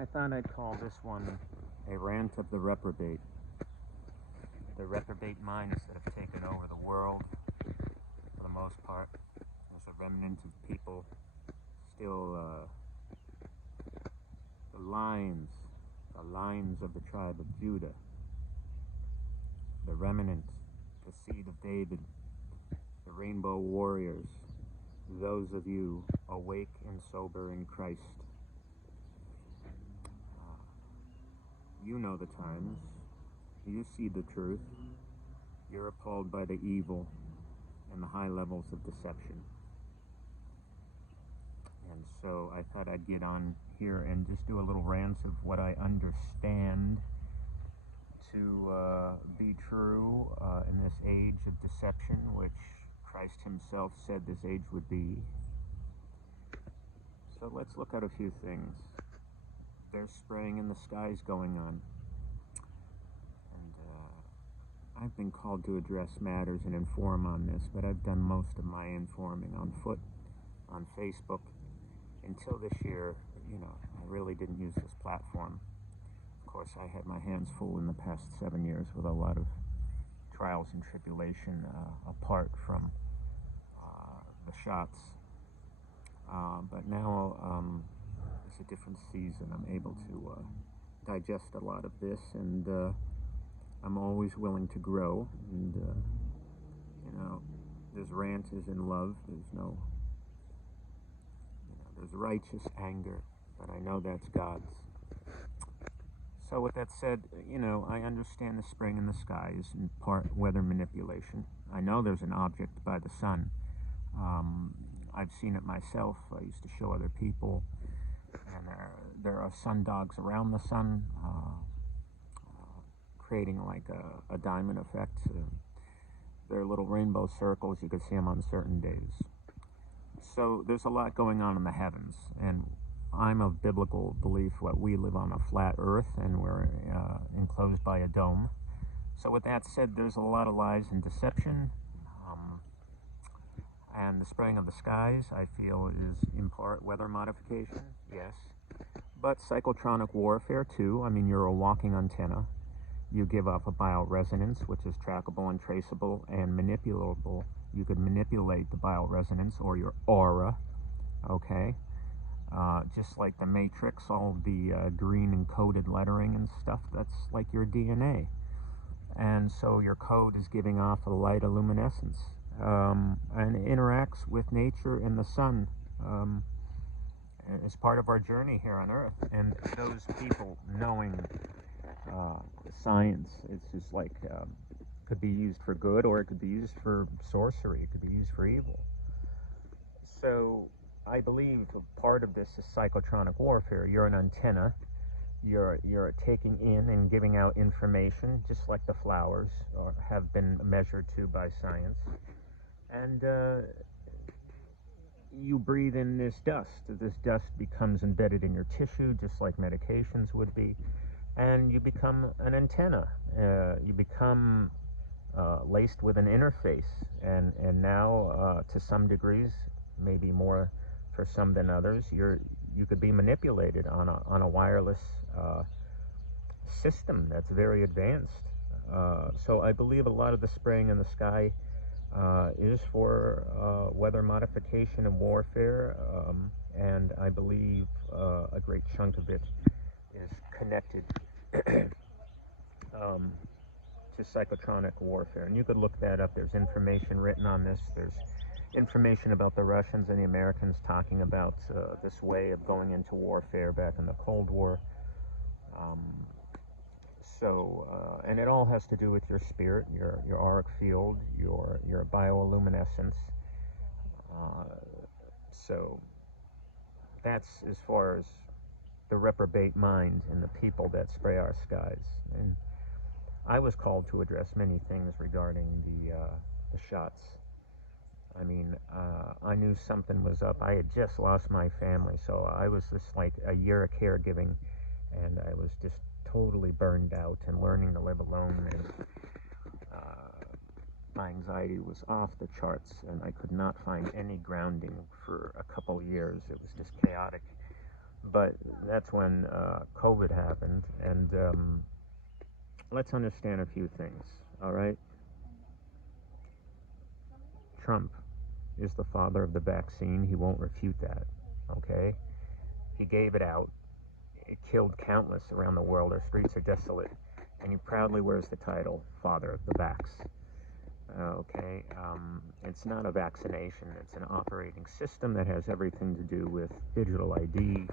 I thought I'd call this one a rant of the reprobate. The reprobate minds that have taken over the world, for the most part. There's a remnant of people still, the lines of the tribe of Judah, the remnant, the seed of David, the rainbow warriors, those of you awake and sober in Christ. You know the times. You see the truth. You're appalled by the evil and the high levels of deception. And so I thought I'd get on here and just do a little rant of what I understand to be true in this age of deception, which Christ himself said this age would be. So let's look at a few things. There's spraying in the skies going on. And I've been called to address matters and inform on this, but I've done most of my informing on foot, on Facebook. Until this year, I really didn't use this platform. Of course, I had my hands full in the past 7 years with a lot of trials and tribulation apart from the shots. But now it's a different season. I'm able to digest a lot of this, and I'm always willing to grow. And this rant is in love. There's no, there's righteous anger, but I know that's God's. So with that said, I understand the spraying in the sky is in part weather manipulation. I know there's an object by the sun. I've seen it myself. I used to show other people. And there are sun dogs around the sun, creating like a diamond effect. They're little rainbow circles. You can see them on certain days. So there's a lot going on in the heavens, and I'm of biblical belief that we live on a flat earth and we're enclosed by a dome. So with that said, there's a lot of lies and deception. And the spraying of the skies, I feel, is in part weather modification, yes. But psychotronic warfare, too. I mean, you're a walking antenna. You give off a bioresonance, which is trackable and traceable and manipulable. You could manipulate the bioresonance or your aura, okay? Just like the Matrix, all the green encoded lettering and stuff, that's like your DNA. And so your code is giving off a light of luminescence. And it interacts with nature and the sun as part of our journey here on Earth. And those people knowing science, it's just like could be used for good, or it could be used for sorcery, it could be used for evil. So I believe a part of this is psychotronic warfare. You're an antenna. You're taking in and giving out information, just like the flowers have been measured to by science. And you breathe in this dust. This dust becomes embedded in your tissue, just like medications would be. And you become an antenna. You become laced with an interface. And now, to some degrees, maybe more for some than others, you could be manipulated on a wireless system that's very advanced. So I believe a lot of the spraying in the sky is for weather modification and warfare, and I believe a great chunk of it is connected to psychotronic warfare. And you could look that up. There's information written on this. There's information about the Russians and the Americans talking about this way of going into warfare back in the Cold War. And it all has to do with your spirit, your auric field, your bioluminescence. So that's as far as the reprobate mind and the people that spray our skies. And I was called to address many things regarding the shots. I mean, I knew something was up. I had just lost my family, so I was just like a year of caregiving, and I was just totally burned out and learning to live alone, and my anxiety was off the charts, and I could not find any grounding for a couple years. It was just chaotic. But that's when COVID happened, and let's understand a few things, all right? Trump is the father of the vaccine. He won't refute that, okay? He gave it out. It killed countless around the world. Our streets are desolate. And he proudly wears the title, Father of the Vax. Okay, it's not a vaccination. It's an operating system that has everything to do with digital ID.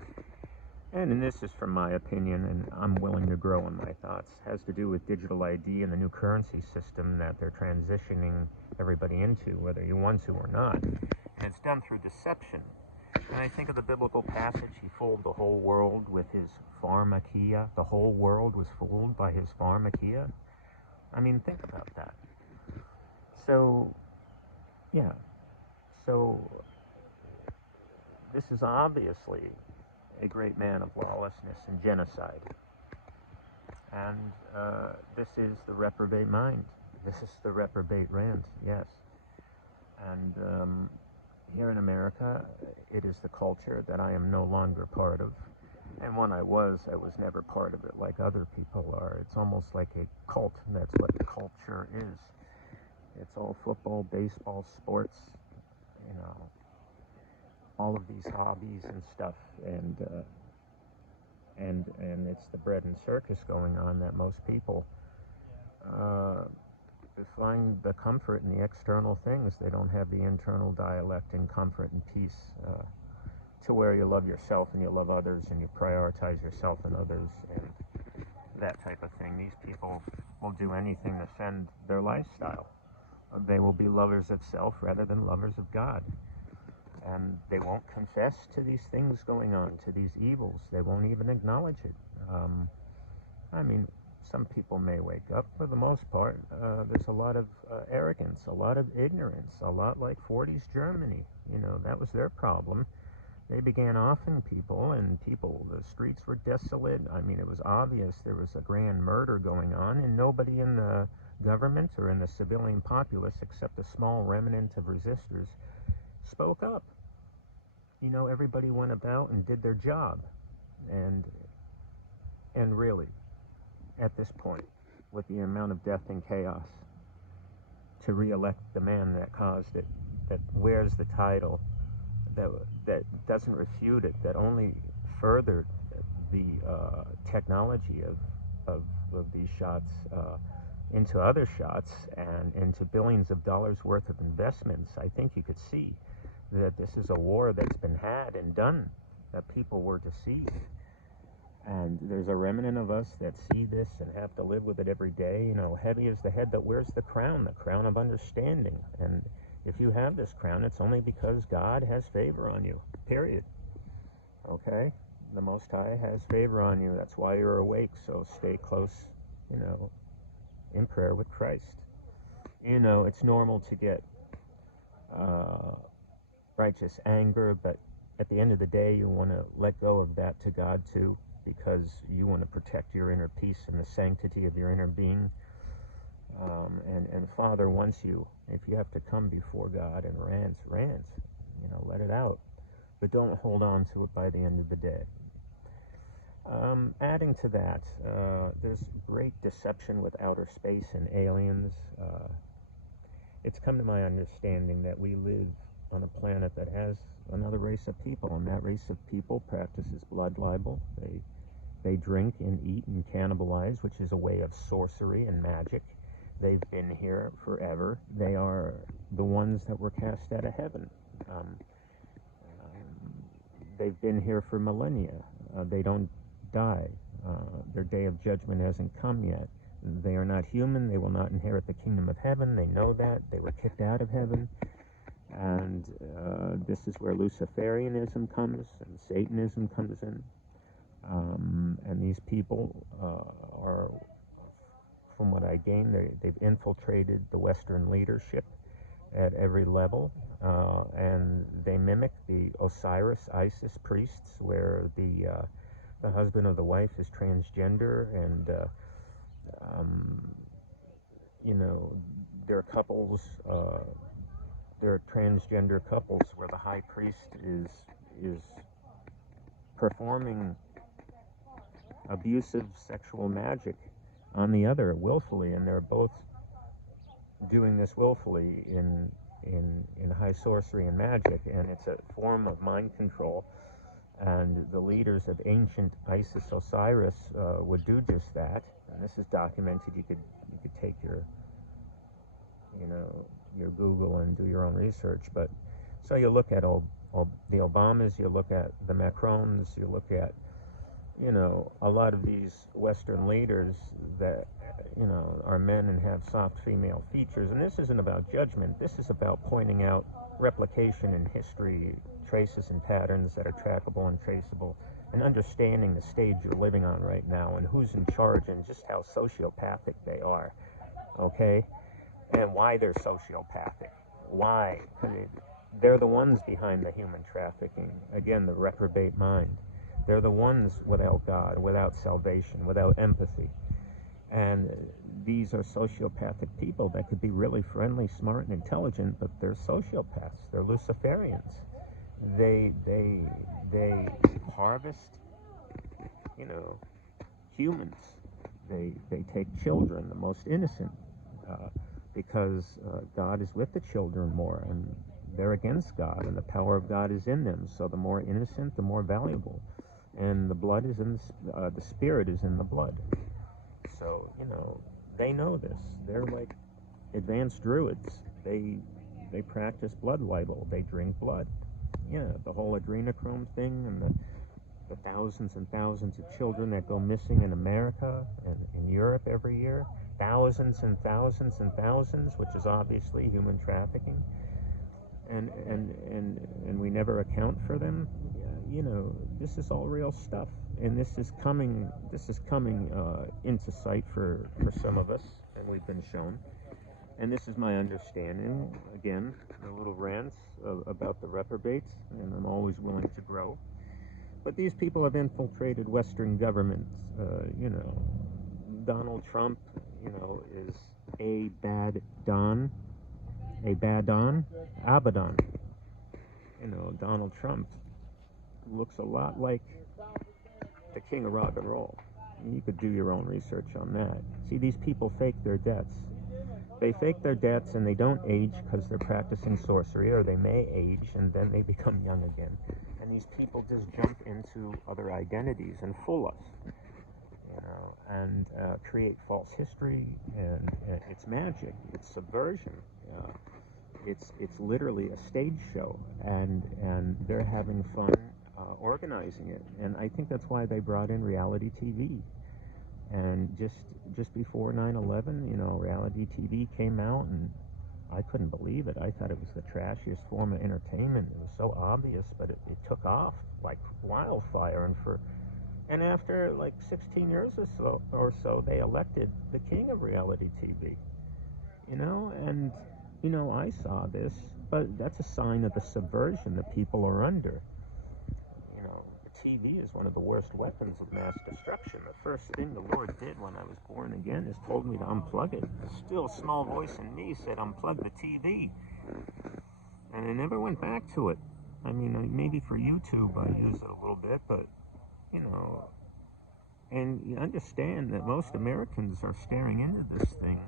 And this is from my opinion, and I'm willing to grow in my thoughts, has to do with digital ID and the new currency system that they're transitioning everybody into, whether you want to or not. And it's done through deception. And I think of the biblical passage, he fooled the whole world with his pharmakia. The whole world was fooled by his pharmakia. I mean, think about that. So, yeah. So, this is obviously a great man of lawlessness and genocide. And this is the reprobate mind. This is the reprobate rant, yes. And here in America, it is the culture that I am no longer part of. And when I was never part of it like other people are. It's almost like a cult. That's what culture is. It's all football, baseball, sports, you know, all of these hobbies and stuff. And it's the bread and circus going on that most people find the comfort in the external things. They don't have the internal dialect and comfort and peace to where you love yourself and you love others and you prioritize yourself and others and that type of thing. These people will do anything to defend their lifestyle. They will be lovers of self rather than lovers of God. And they won't confess to these things going on, to these evils. They won't even acknowledge it. I mean, some people may wake up. For the most part, there's a lot of arrogance, a lot of ignorance, a lot like 40s Germany. You know, that was their problem. They began offing people, and the streets were desolate. I mean, it was obvious there was a grand murder going on, and nobody in the government or in the civilian populace, except a small remnant of resistors, spoke up. You know, everybody went about and did their job. And really, at this point, with the amount of death and chaos, to re-elect the man that caused it, that wears the title, that doesn't refute it, that only furthered the technology of these shots into other shots and into billions of dollars worth of investments, I think you could see that this is a war that's been had and done, that people were deceived. And there's a remnant of us that see this and have to live with it every day. You know, heavy is the head that wears the crown of understanding. And if you have this crown, it's only because God has favor on you, period. Okay? The Most High has favor on you. That's why you're awake. So stay close, you know, in prayer with Christ. You know, it's normal to get righteous anger, but at the end of the day, you want to let go of that to God too, because you want to protect your inner peace and the sanctity of your inner being. And Father wants you, if you have to come before God and rant, you know, let it out. But don't hold on to it by the end of the day. Adding to that, there's great deception with outer space and aliens. It's come to my understanding that we live on a planet that has another race of people, and that race of people practices blood libel. They drink and eat and cannibalize, which is a way of sorcery and magic. They've been here forever. They are the ones that were cast out of heaven. They've been here for millennia. They don't die. Their day of judgment hasn't come yet. They are not human. They will not inherit the kingdom of heaven. They know that. They were kicked out of heaven. And this is where Luciferianism comes and Satanism comes in. And these people are, from what I gained, they've infiltrated the Western leadership at every level. And they mimic the Osiris-Isis priests, where the husband of the wife is transgender, and you know, there are couples, there are transgender couples where the high priest is performing abusive sexual magic on the other willfully, and they're both doing this willfully in high sorcery and magic, and it's a form of mind control. And the leaders of ancient Isis Osiris would do just that. And this is documented. You could take your your Google and do your own research. But so you look at the Obamas, you look at the Macrons, you look at a lot of these Western leaders that are men and have soft female features. And this isn't about judgment. This is about pointing out replication in history, traces and patterns that are trackable and traceable, and understanding the stage you're living on right now and who's in charge and just how sociopathic they are, okay? And why they're sociopathic. Why? They're the ones behind the human trafficking. Again, the reprobate mind. They're the ones without God, without salvation, without empathy. And these are sociopathic people that could be really friendly, smart, and intelligent, but they're sociopaths. They're Luciferians. They harvest, humans. They take children, the most innocent, because God is with the children more, and they're against God, and the power of God is in them. So the more innocent, the more valuable. And the blood is in the spirit is in the blood. So, they know this. They're like advanced druids. They practice blood libel. They drink blood. Yeah, the whole adrenochrome thing, and the thousands and thousands of children that go missing in America and in Europe every year. Thousands and thousands and thousands, which is obviously human trafficking. And we never account for them. This is all real stuff, and this is coming into sight for some of us, and we've been shown. And this is my understanding. Again, the little rants about the reprobates, and I'm always willing to grow. But these people have infiltrated Western governments. Donald Trump, is a bad Don. Abaddon. Donald Trump looks a lot like the king of rock and roll. You could do your own research on that. See, these people fake their deaths. They fake their deaths and they don't age because they're practicing sorcery, or they may age and then they become young again. And these people just jump into other identities and fool us, and create false history, and it's magic, it's subversion. It's literally a stage show, and they're having fun organizing it. And I think that's why they brought in reality TV. And just before 9/11, reality TV came out, and I couldn't believe it. I thought it was the trashiest form of entertainment. It was so obvious, but it took off like wildfire. And after like 16 years or so, they elected the king of reality TV. And I saw this, but that's a sign of the subversion that people are under. The TV is one of the worst weapons of mass destruction. The first thing the Lord did when I was born again is told me to unplug it. A still small voice in me said, unplug the TV. And I never went back to it. I mean, maybe for YouTube I use it a little bit, but, and you understand that most Americans are staring into this thing,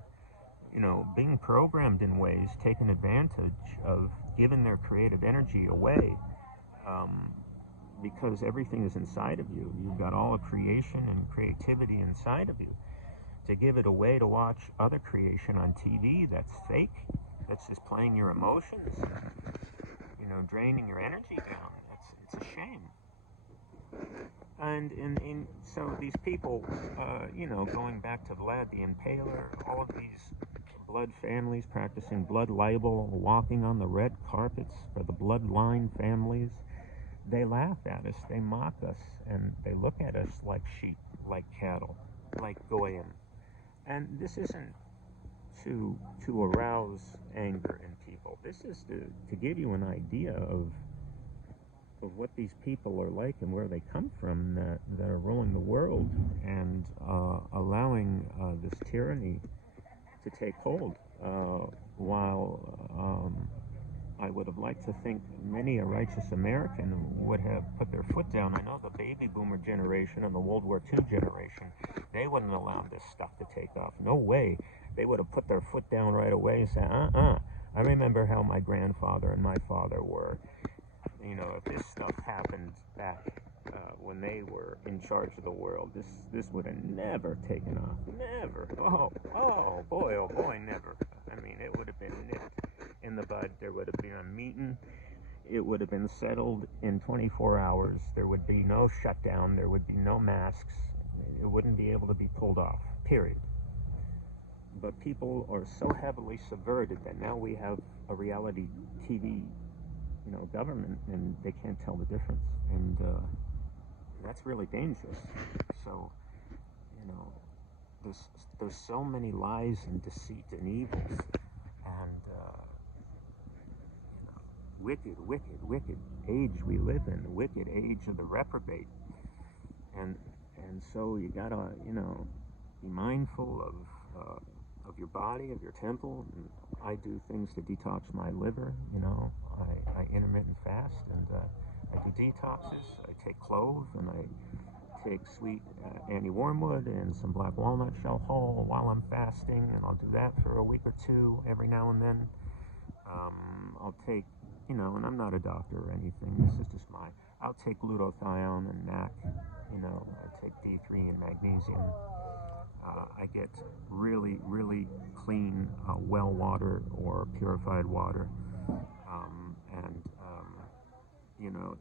being programmed in ways, taking advantage of giving their creative energy away, because everything is inside of you. You've got all of creation and creativity inside of you. To give it away to watch other creation on TV that's fake, that's just playing your emotions, draining your energy down, it's a shame. And so these people, going back to Vlad the Impaler, all of these blood families practicing blood libel, walking on the red carpets for the bloodline families, they laugh at us, they mock us, and they look at us like sheep, like cattle, like goyim. And this isn't to arouse anger in people. This is to give you an idea of what these people are like and where they come from, that are ruling the world and allowing this tyranny to take hold, while I would have liked to think many a righteous American would have put their foot down. I know the baby boomer generation and the World War II generation, they wouldn't allow this stuff to take off. No way. They would have put their foot down right away and said, I remember how my grandfather and my father were. You know, if this stuff happened back when they were in charge of the world, this would have never taken off. Never. Oh boy, never. I mean, it would have been nipped in the bud. There would have been a meeting. It would have been settled in 24 hours. There would be no shutdown. There would be no masks. It wouldn't be able to be pulled off, period. But people are so heavily subverted that now we have a reality TV, government, and they can't tell the difference. And that's really dangerous. So, there's so many lies and deceit and evils, and wicked age we live in, the wicked age of the reprobate. And so you gotta, be mindful of your body, of your temple. And I do things to detox my liver. I intermittent fast, and I do detoxes. I take clove, and I take sweet anti-wormwood and some black walnut shell hull while I'm fasting, and I'll do that for a week or two every now and then. I'll take, and I'm not a doctor or anything. This is just I'll take glutathione and NAC. I take D3 and magnesium. I get really, really clean well water or purified water, and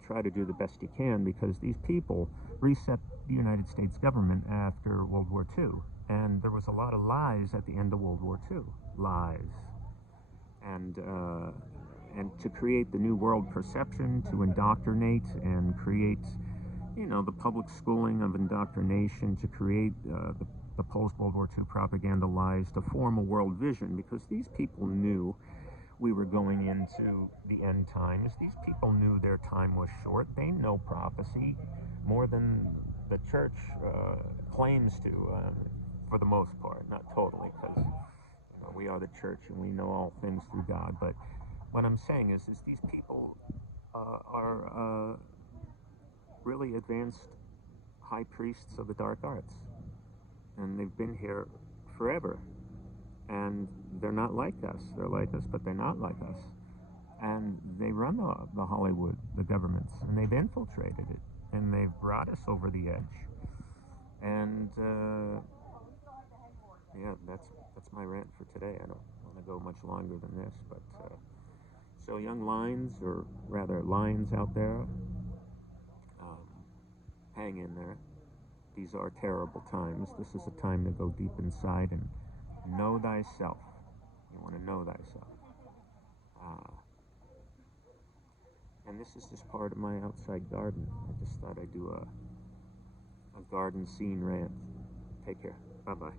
try to do the best you can, because these people reset the United States government after World War II, and there was a lot of lies at the end of World War II. Lies. And to create the new world perception, to indoctrinate and create, the public schooling of indoctrination, to create the post-World War II propaganda lies, to form a world vision, because these people knew we were going into the end times. These people knew their time was short. They know prophecy more than the church claims to, for the most part, not totally, because we are the church and we know all things through God. But what I'm saying is these people are really advanced high priests of the dark arts, and they've been here forever. And they're not like us. They're like us, but they're not like us. And they run the Hollywood, the governments, and they've infiltrated it, and they've brought us over the edge. And yeah, that's my rant for today. I don't want to go much longer than this, but so young lions, or rather lions out there, hang in there. These are terrible times. This is a time to go deep inside and know thyself. You want to know thyself. And this is just part of my outside garden. I just thought I'd do a garden scene rant. Take care. Bye-bye.